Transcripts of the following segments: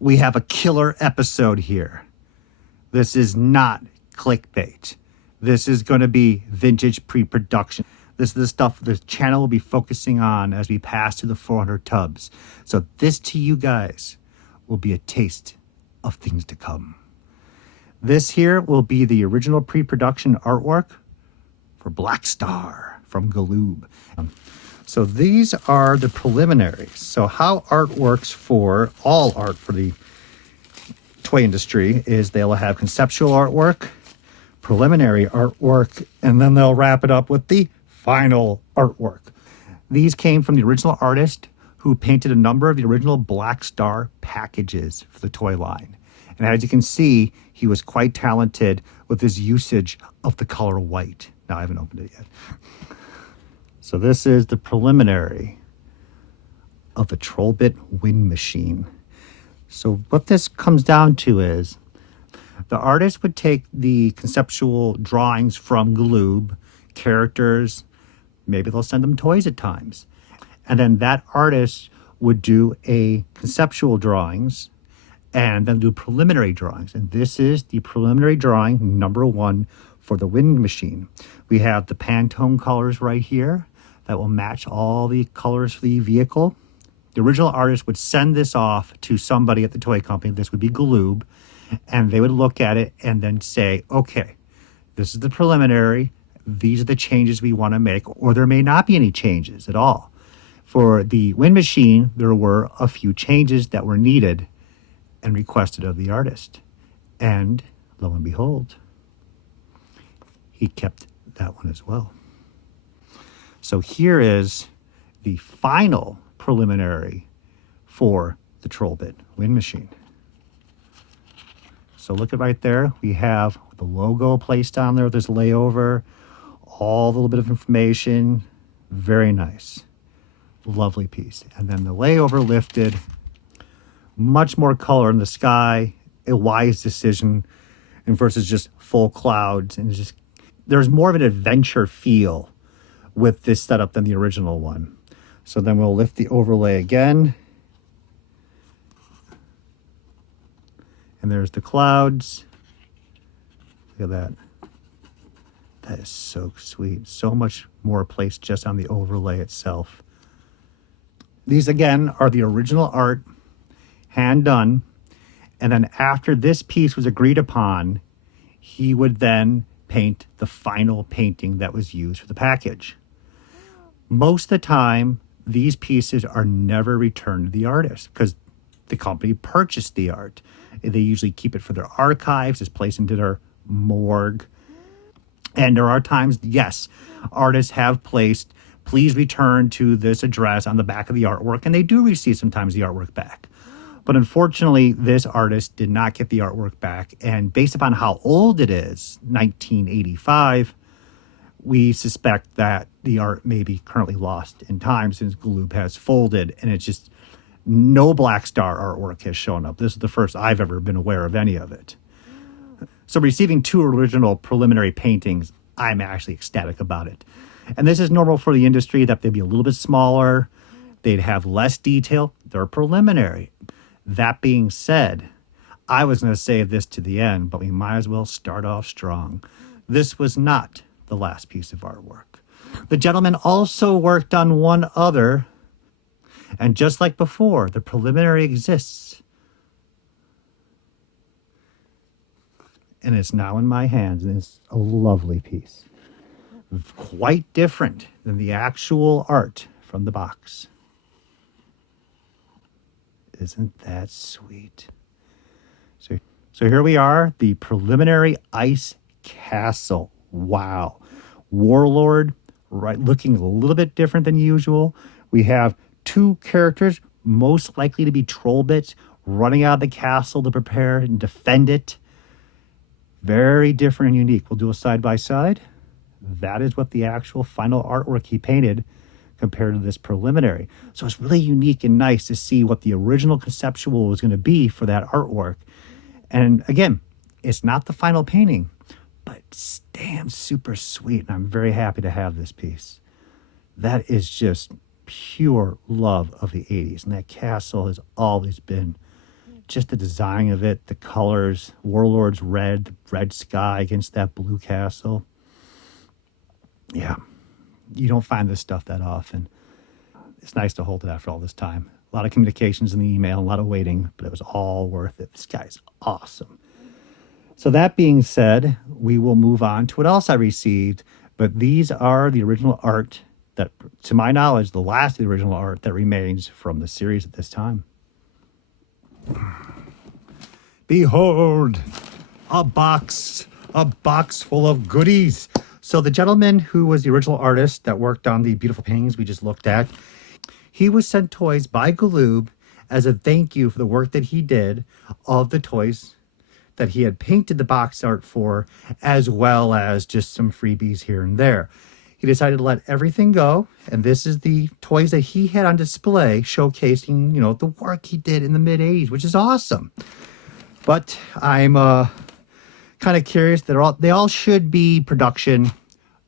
We have a killer episode here. This is not clickbait. This is going to be vintage pre-production. This is the stuff the channel will be focusing on as we pass through the 400 tubs. So this to you guys will be a taste of things to come. This here will be the original pre-production artwork for Blackstar from Galoob. So these are the preliminaries. So how art works for all art for the toy industry is they'll have conceptual artwork, preliminary artwork, and then they'll wrap it up with the final artwork. These came from the original artist who painted a number of the original Blackstar packages for the toy line. And as you can see, he was quite talented with his usage of the color white. Now, I haven't opened it yet. So this is the preliminary of the Trollbit wind machine. So what this comes down to is the artist would take the conceptual drawings from Galoob, characters, maybe they'll send them toys at times. And then that artist would do a conceptual drawings and then do preliminary drawings. And this is the preliminary drawing number 1 for the wind machine. We have the Pantone colors right here that will match all the colors for the vehicle. The original artist would send this off to somebody at the toy company. This would be Galoob, and they would look at it and then say, okay, this is the preliminary. These are the changes we want to make, or there may not be any changes at all. For the wind machine, there were a few changes that were needed and requested of the artist. And lo and behold, he kept that one as well. So here is the final preliminary for the Trollbit wind machine. So look at right there. We have the logo placed on there. There's layover, all the little bit of information. Very nice. Lovely piece. And then the layover lifted, much more color in the sky, a wise decision, and versus just full clouds. And just there's more of an adventure feel with this setup than the original one. So then we'll lift the overlay again. And there's the clouds. Look at that. That is so sweet. So much more placed just on the overlay itself. These again are the original art, hand done. And then after this piece was agreed upon, he would then paint the final painting that was used for the package. Most of the time, these pieces are never returned to the artist because the company purchased the art. They usually keep it for their archives, it's placed into their morgue. And there are times, yes, artists have placed, please return to this address on the back of the artwork, and they do receive sometimes the artwork back. But unfortunately, this artist did not get the artwork back, and based upon how old it is, 1985, we suspect that the art may be currently lost in time since Galoob has folded, and it's just no Blackstar artwork has shown up. This is the first I've ever been aware of any of it. So receiving 2 original preliminary paintings, I'm actually ecstatic about it. And this is normal for the industry, that they'd be a little bit smaller, they'd have less detail, they're preliminary. That being said, I was going to save this to the end, but we might as well start off strong. This was not the last piece of artwork. The gentleman also worked on one other, and just like before, the preliminary exists. And it's now in my hands, and it's a lovely piece. Quite different than the actual art from the box. Isn't that sweet? So here we are, the preliminary ice castle. Wow. Warlord, right, looking a little bit different than usual. We have 2 characters, most likely to be Trollbits, running out of the castle to prepare and defend it. Very different and unique. We'll do a side-by-side. That is what the actual final artwork he painted compared to this preliminary. So it's really unique and nice to see what the original conceptual was going to be for that artwork. And again, it's not the final painting, but it's damn super sweet. And I'm very happy to have this piece. That is just pure love of the 80s. And that castle has always been just the design of it, the colors, Warlord's red, the red sky against that blue castle. Yeah, you don't find this stuff that often. It's nice to hold it after all this time. A lot of communications in the email, a lot of waiting, but it was all worth it. This guy's awesome. So that being said, we will move on to what else I received. But these are the original art that, to my knowledge, the last of the original art that remains from the series at this time. Behold, a box full of goodies. So the gentleman who was the original artist that worked on the beautiful paintings we just looked at, he was sent toys by Galoob as a thank you for the work that he did of the toys that he had painted the box art for, as well as just some freebies here and there. He decided to let everything go, and this is the toys that he had on display showcasing, you know, the work he did in the mid-'80s, which is awesome. But I'm kind of curious. They all should be production,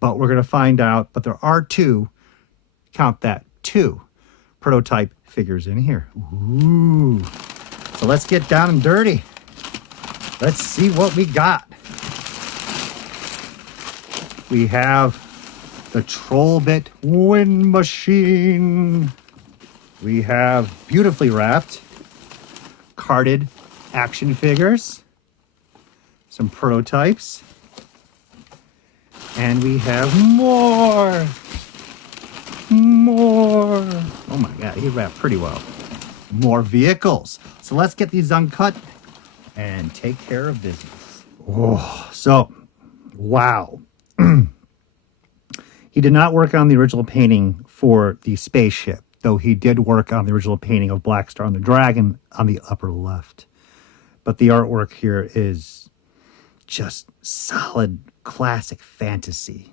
but we're going to find out. But there are two, count that, two prototype figures in here. Ooh. So let's get down and dirty. Let's see what we got. We have the Trollbit wind machine. We have beautifully wrapped carded action figures, some prototypes, and we have more. Oh my God, he wrapped pretty well. More vehicles. So let's get these uncut and take care of business. Oh, so, wow. He did not work on the original painting for the spaceship, though he did work on the original painting of Blackstar and the Dragon on the upper left. But the artwork here is just solid classic fantasy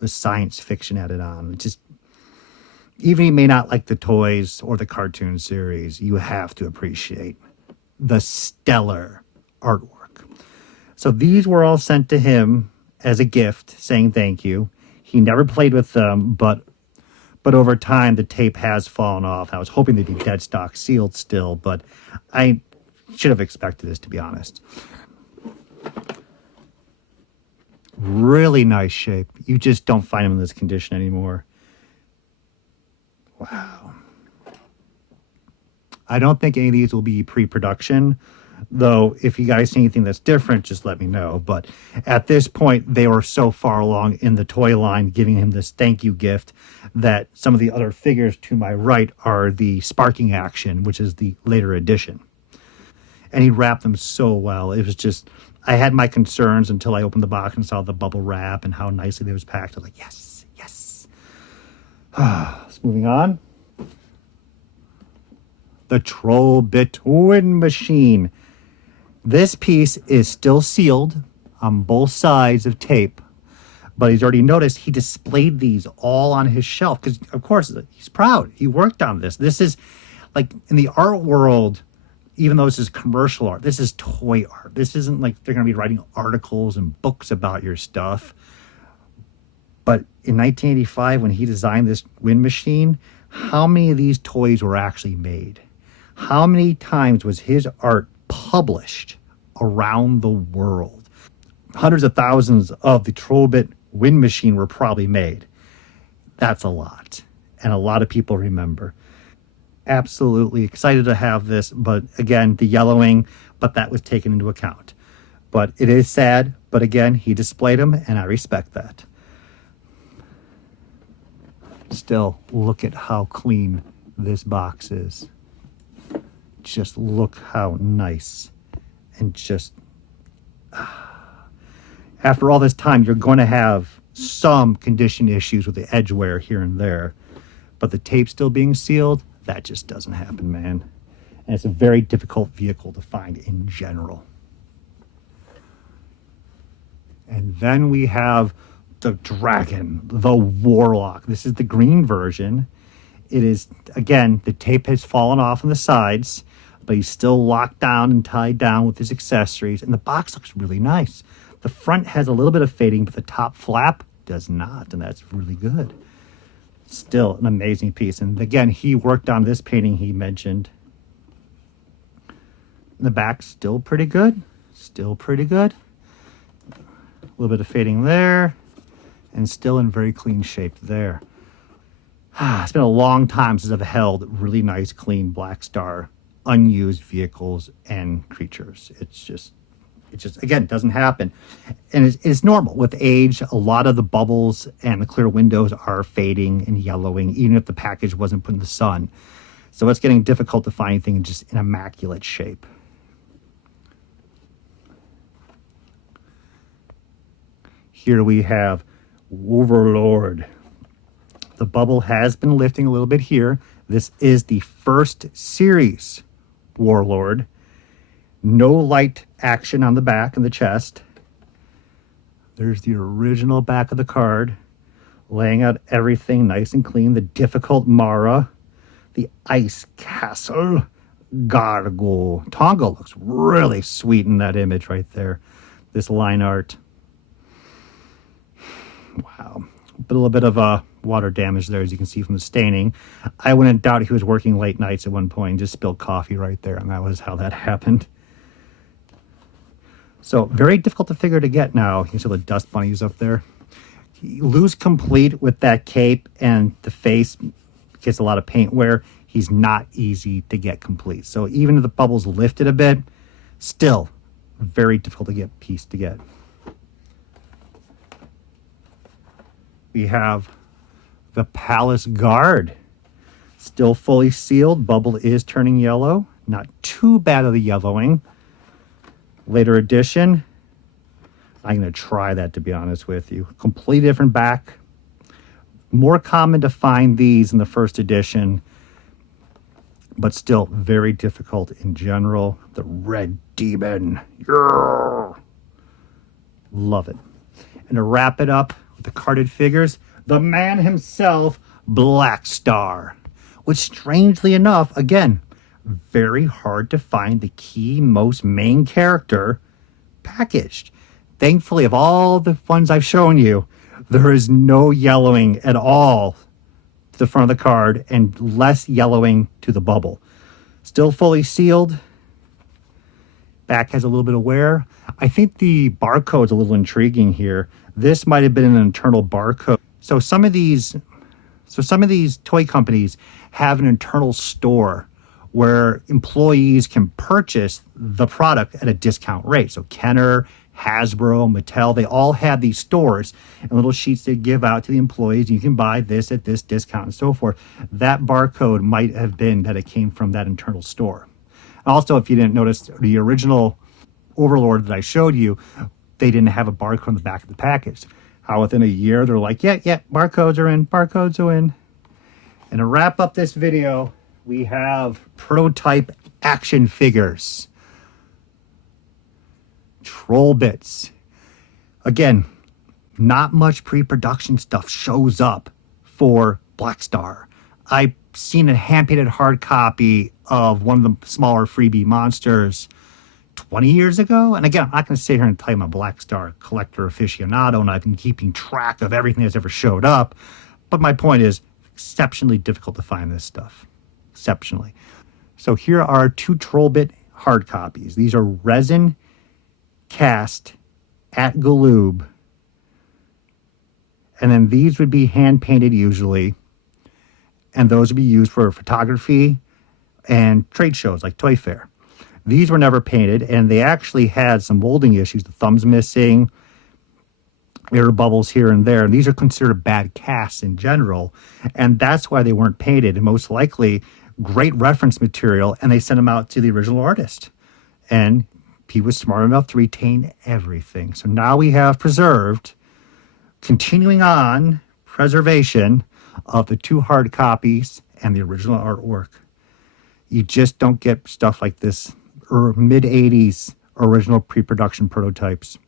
with science fiction added on. Just, even if you may not like the toys or the cartoon series, you have to appreciate the stellar artwork. So these were all sent to him as a gift, saying thank you. He never played with them, but over time the tape has fallen off. I was hoping they'd be dead stock sealed still, but I should have expected this, to be honest. Really nice shape. You just don't find them in this condition anymore. Wow. I don't think any of these will be pre-production, though if you guys see anything that's different, just let me know. But at this point, they were so far along in the toy line giving him this thank you gift that some of the other figures to my right are the Sparking Action, which is the later edition. And he wrapped them so well. It was just, I had my concerns until I opened the box and saw the bubble wrap and how nicely they was packed. I was like, yes, yes. Moving on. The Trollbit wind machine. This piece is still sealed on both sides of tape, but he's already noticed he displayed these all on his shelf because, of course, he's proud. He worked on this. This is like in the art world, even though this is commercial art, this is toy art. This isn't like they're going to be writing articles and books about your stuff. But in 1985, when he designed this wind machine, how many of these toys were actually made? How many times was his art published around the world? Hundreds of thousands of the Trollbit wind machine were probably made. That's a lot. And a lot of people remember. Absolutely excited to have this, but again, the yellowing, but that was taken into account. But it is sad, but again, he displayed them, and I respect that. Still, look at how clean this box is. Just look how nice. And just, after all this time, you're going to have some condition issues with the edge wear here and there. But the tape still being sealed, that just doesn't happen, man. And it's a very difficult vehicle to find in general. And then we have the Dragon, the Warlock. This is the green version. It is, again, the tape has fallen off on the sides, but he's still locked down and tied down with his accessories. And the box looks really nice. The front has a little bit of fading, but the top flap does not. And that's really good. Still an amazing piece. And again, he worked on this painting he mentioned. The back still pretty good. Still pretty good. A little bit of fading there. And still in very clean shape there. It's been a long time since I've held really nice, clean Blackstar unused vehicles and creatures. It's just again, doesn't happen. And it's normal. With age, a lot of the bubbles and the clear windows are fading and yellowing, even if the package wasn't put in the sun. So it's getting difficult to find anything just in immaculate shape. Here we have Overlord. The bubble has been lifting a little bit here. This is the first series Warlord. No light action on the back and the chest. There's the original back of the card, laying out everything nice and clean. The difficult Mara, the Ice Castle, Gargo. Tonga looks really sweet in that image right there. This line art. Wow. A little bit of water damage there, as you can see from the staining. I wouldn't doubt he was working late nights at one point and just spilled coffee right there, and that was how that happened. So very difficult to figure to get now. You can see the dust bunnies up there. You lose complete with that cape, and the face gets a lot of paint wear. He's not easy to get complete. So even if the bubbles lifted a bit, still very difficult to get pieced to get. We have the Palace Guard, still fully sealed. Bubble is turning yellow. Not too bad of the yellowing. Later edition, I'm going to try that, to be honest with you. Completely different back. More common to find these in the first edition, but still very difficult in general. The Red Demon. Yeah. Love it. And to wrap it up, the carded figures, the man himself, Blackstar, which strangely enough, again, very hard to find the key, most main character packaged. Thankfully, of all the ones I've shown you, there is no yellowing at all to the front of the card and less yellowing to the bubble. Still fully sealed. Back has a little bit of wear. I think the barcode's a little intriguing here. This might have been an internal barcode. So some of these toy companies have an internal store where employees can purchase the product at a discount rate. So Kenner, Hasbro, Mattel, they all have these stores and little sheets they give out to the employees. You can buy this at this discount and so forth. That barcode might have been that it came from that internal store. Also, if you didn't notice, the original Overlord that I showed you, they didn't have a barcode on the back of the package. How within a year, they're like, yeah, barcodes are in, barcodes are in. And to wrap up this video, we have prototype action figures. Trollbits. Again, not much pre-production stuff shows up for Blackstar. I've seen a hand-painted hard copy of one of the smaller freebie monsters 20 years ago. And again, I'm not going to sit here and tell you I'm a Blackstar collector aficionado and I've been keeping track of everything that's ever showed up. But my point is, exceptionally difficult to find this stuff. Exceptionally. So here are two Trollbit hard copies. These are resin cast at Galoob. And then these would be hand painted usually. And those would be used for photography and trade shows like Toy Fair. These were never painted, and they actually had some molding issues. The thumb's missing, air bubbles here and there. And these are considered bad casts in general, and that's why they weren't painted. And most likely, great reference material, and they sent them out to the original artist. And he was smart enough to retain everything. So now we have preserved, continuing on, preservation of the two hard copies and the original artwork. You just don't get stuff like this, or mid-'80s original pre-production prototypes.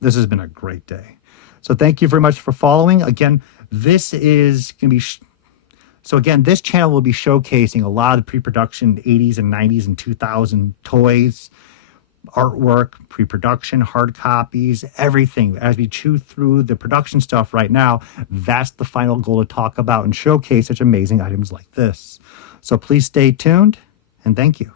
This has been a great day. So thank you very much for following. Again, this is going to be... this channel will be showcasing a lot of pre-production 80s and 90s and 2000 toys, artwork, pre-production, hard copies, everything. As we chew through the production stuff right now, that's the final goal, to talk about and showcase such amazing items like this. So please stay tuned, and thank you.